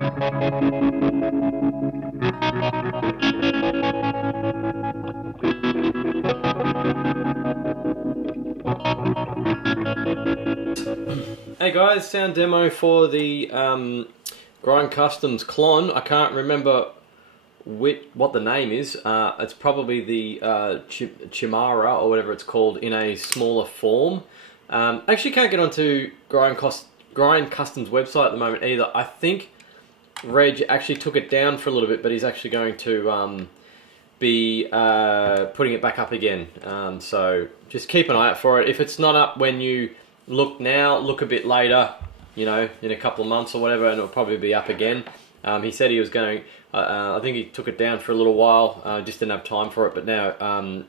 Hey guys, sound demo for the Grindcustoms Klon. I can't remember what the name is. It's probably the Chimaera or whatever it's called in a smaller form. I actually can't get onto Grindcustoms website at the moment either. I think Reg actually took it down for a little bit, but he's actually going to be putting it back up again. So just keep an eye out for it. If it's not up when you look now, look a bit later, you know, in a couple of months or whatever, and it'll probably be up again. He said he was going, I think he took it down for a little while, just didn't have time for it, but now,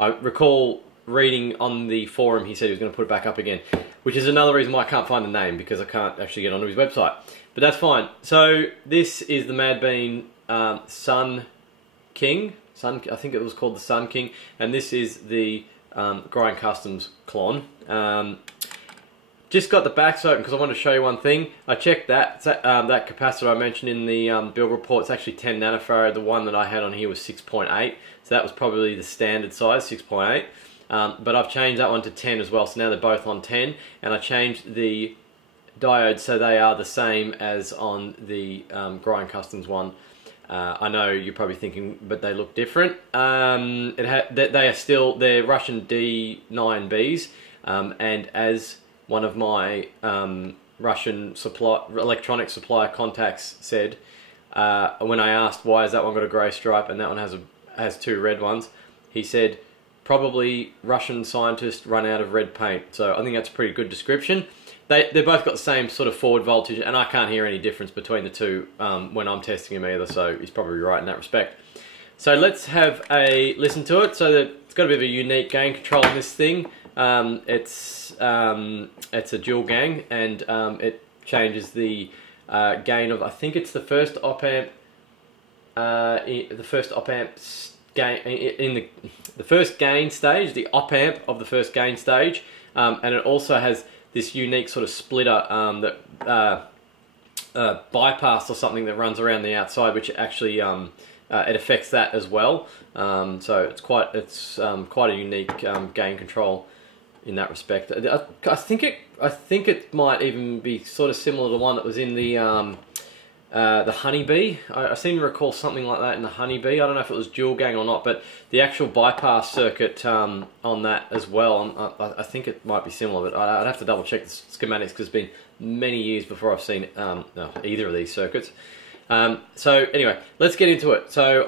I recall reading on the forum, he said he was going to put it back up again, which is another reason why I can't find the name, because I can't actually get onto his website. But that's fine. So, this is the Mad Bean Sun King, I think it was called the Sun King, and this is the Grindcustoms Klon. Just got the backs open because I wanted to show you one thing. I checked that that capacitor I mentioned in the build report. It's actually 10 nanofarad. The one that I had on here was 6.8, so that was probably the standard size, 6.8. But I've changed that one to 10 as well, so now they're both on 10. And I changed the diodes so they are the same as on the Grindcustoms one. I know you're probably thinking, but they look different. They are still, they're Russian D9Bs, and as one of my Russian electronic supplier contacts said, when I asked why has that one got a grey stripe and that one has two red ones, he said probably Russian scientists run out of red paint. So I think that's a pretty good description. They both got the same sort of forward voltage, and I can't hear any difference between the two when I'm testing them either, so he's probably right in that respect. So let's have a listen to it. So that it's got a bit of a unique gain control in this thing. It's a dual gang, and it changes the gain of, I think it's the first op amp, gain in the first gain stage, the op amp of the first gain stage, and it also has this unique sort of splitter that bypass or something that runs around the outside, which actually it affects that as well. So it's quite a unique gain control in that respect. I think it might even be sort of similar to the one that was in the Honeybee. I seem to recall something like that in the Honeybee. I don't know if it was dual gang or not, but the actual bypass circuit on that as well, I think it might be similar, but I'd have to double check the schematics because it's been many years before I've seen either of these circuits. So anyway, let's get into it. So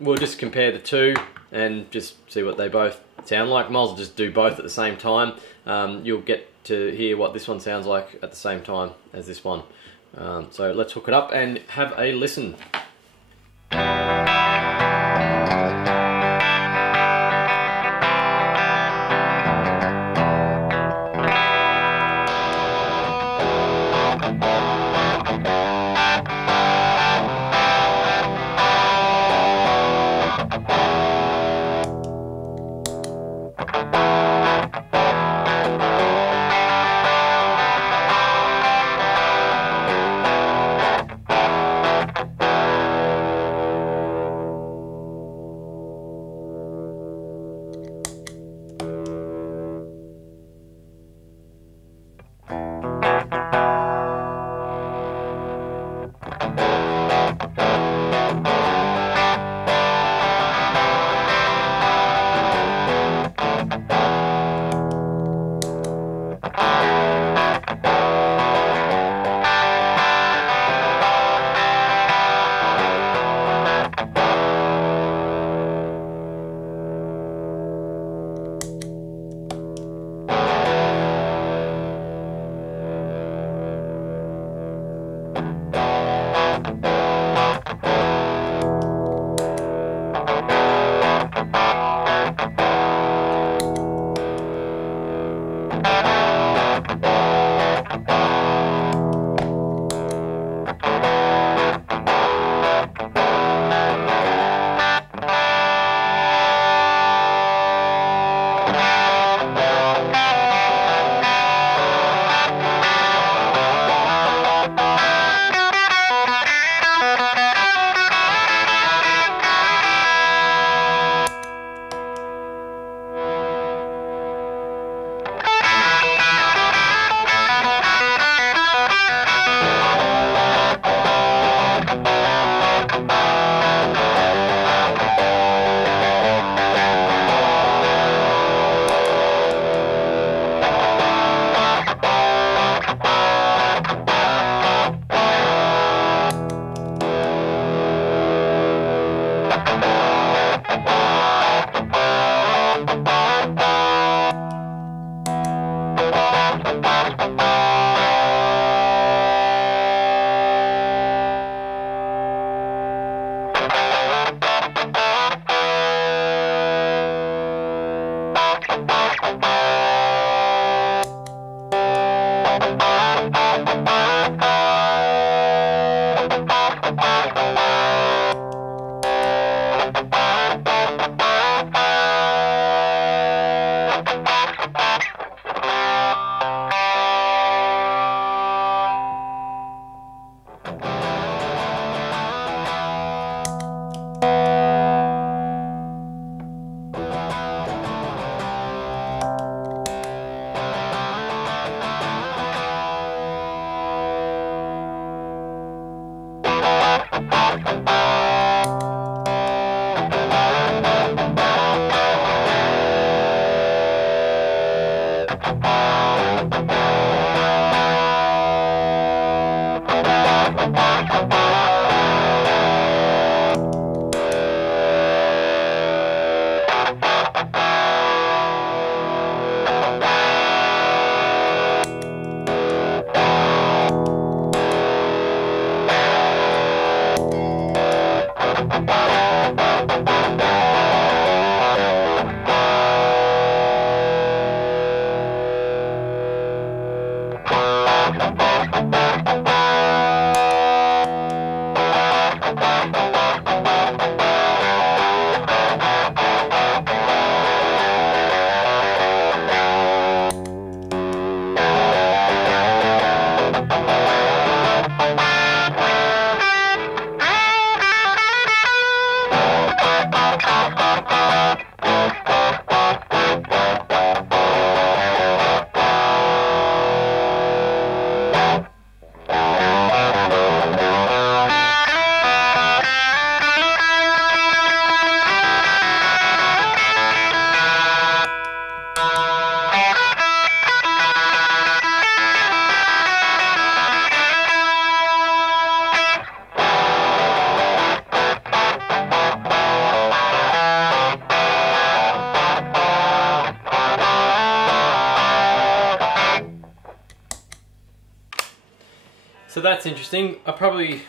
we'll just compare the two and just see what they both sound like. Might as well just do both at the same time. You'll get to hear what this one sounds like at the same time as this one. So let's hook it up and have a listen. So that's interesting. I probably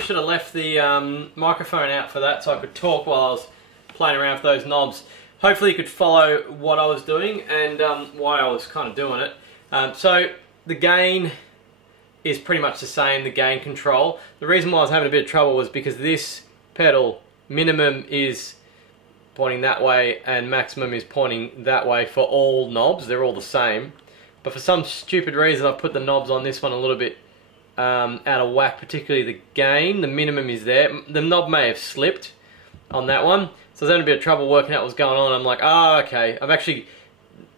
should have left the microphone out for that so I could talk while I was playing around with those knobs. Hopefully you could follow what I was doing and why I was kind of doing it. So the gain is pretty much the same, the gain control. The reason why I was having a bit of trouble was because this pedal, minimum is pointing that way and maximum is pointing that way for all knobs. They're all the same. But for some stupid reason I've put the knobs on this one a little bit out of whack, particularly the gain. The minimum is there. The knob may have slipped on that one. So I was having a bit of trouble working out what was going on. I'm like, oh, okay. I've actually,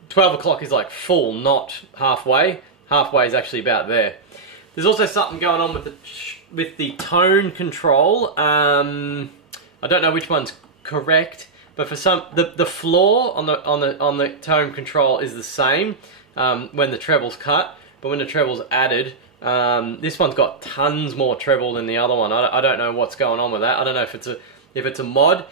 12 o'clock is like full, not halfway. Halfway is actually about there. There's also something going on with the tone control. I don't know which one's correct, but for some, the floor on the tone control is the same when the treble's cut, but when the treble's added, this one's got tons more treble than the other one. I don't know what's going on with that. I don't know if it's a mod.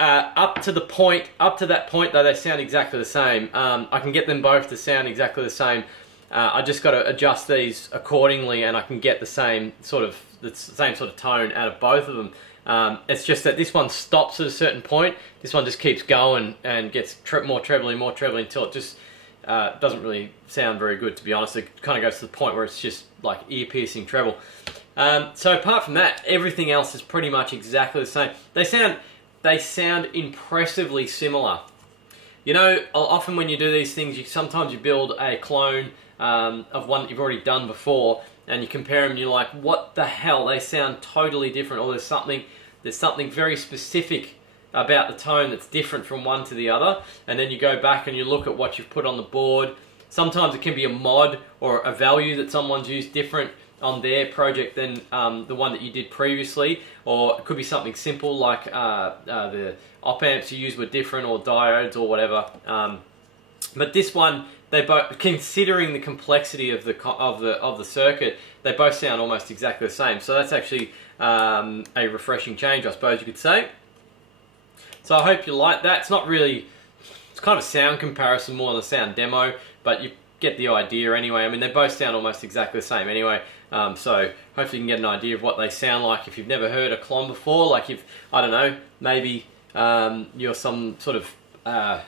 Up to that point though, they sound exactly the same. I can get them both to sound exactly the same. I just got to adjust these accordingly, and I can get the same sort of tone out of both of them. It's just that this one stops at a certain point. This one just keeps going and gets more trebly until it just doesn't really sound very good, to be honest. It kind of goes to the point where it's just like ear-piercing treble. So apart from that, everything else is pretty much exactly the same. They sound impressively similar. You know, often when you do these things, sometimes you build a clone of one that you've already done before, and you compare them and you're like, what the hell, they sound totally different, or there's something very specific about the tone that's different from one to the other, and then you go back and you look at what you've put on the board. Sometimes it can be a mod or a value that someone's used different on their project than the one that you did previously, or it could be something simple like the op amps you used were different, or diodes or whatever. But this one, they both, considering the complexity of the circuit, they both sound almost exactly the same. So that's actually a refreshing change, I suppose you could say. So I hope you like that. It's not really, it's kind of a sound comparison more than a sound demo, but you get the idea anyway. I mean, they both sound almost exactly the same anyway. So hopefully you can get an idea of what they sound like if you've never heard a Klon before. Like if, I don't know, maybe you're some sort of, I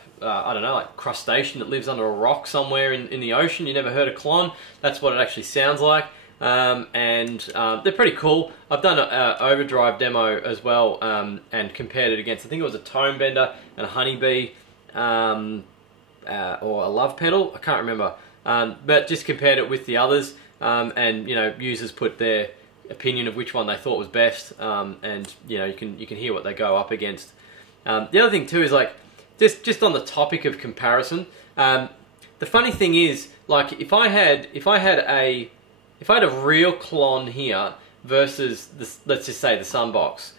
don't know, like crustacean that lives under a rock somewhere in the ocean. You never heard a Klon. That's what it actually sounds like. They're pretty cool. I've done an overdrive demo as well, and compared it against, I think it was a tone bender and a honeybee, or a love pedal, I can't remember, but just compared it with the others. and users put their opinion of which one they thought was best, and you can hear what they go up against. The other thing too is like just on the topic of comparison. The funny thing is, like, if I had a real Klon here versus this, let's just say the Sunbox.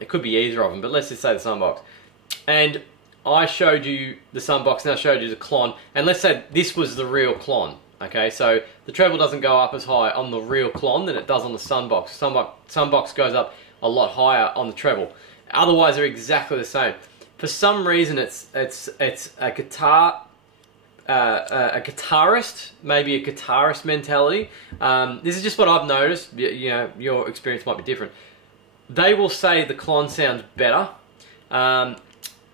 It could be either of them, but let's just say the Sunbox. And I showed you the Sunbox, and I showed you the Klon, and let's say this was the real Klon. Okay, so the treble doesn't go up as high on the real Klon than it does on the Sunbox. Sunbox goes up a lot higher on the treble. Otherwise, they're exactly the same. For some reason, it's a guitarist, maybe a guitarist mentality. This is just what I've noticed. Your experience might be different. They will say the Klon sounds better,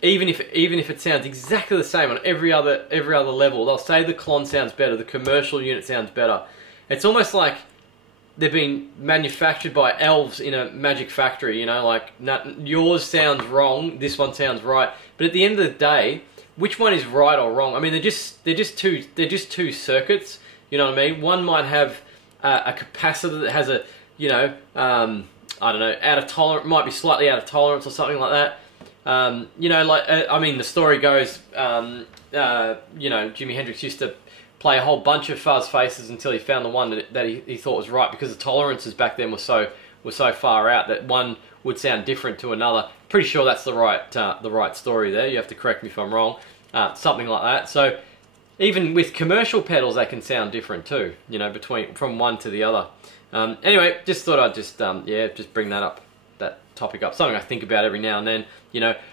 even if it sounds exactly the same on every other level. They'll say the Klon sounds better, the commercial unit sounds better. It's almost like they've been manufactured by elves in a magic factory. Like, yours sounds wrong, this one sounds right. But at the end of the day, which one is right or wrong? I mean, they're just two circuits. You know what I mean? One might have a capacitor that has a I don't know, out of tolerance, might be slightly out of tolerance or something like that. I mean, the story goes, Jimi Hendrix used to play a whole bunch of fuzz faces until he found the one that he thought was right, because the tolerances back then were so far out that one would sound different to another. Pretty sure that's the right story there. You have to correct me if I'm wrong. Something like that. So even with commercial pedals, they can sound different too. From one to the other. Anyway, just thought I'd just bring that topic up. Something I think about every now and then.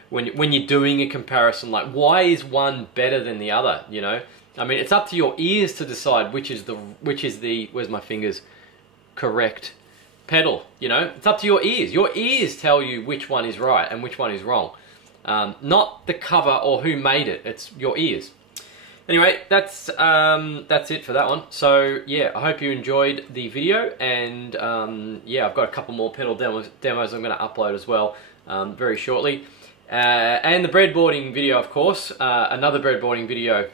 When you're doing a comparison, like, why is one better than the other? I mean, it's up to your ears to decide which is the where's my fingers, correct pedal. It's up to your ears. Your ears tell you which one is right and which one is wrong. Not the cover or who made it. It's your ears. Anyway, that's it for that one. So yeah, I hope you enjoyed the video, and yeah, I've got a couple more pedal demos I'm going to upload as well very shortly, and the breadboarding video, of course. Another breadboarding video.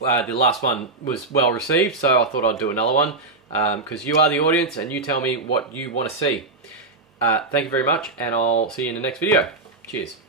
The last one was well received, so I thought I'd do another one, because you are the audience and you tell me what you want to see. Thank you very much, and I'll see you in the next video. Cheers.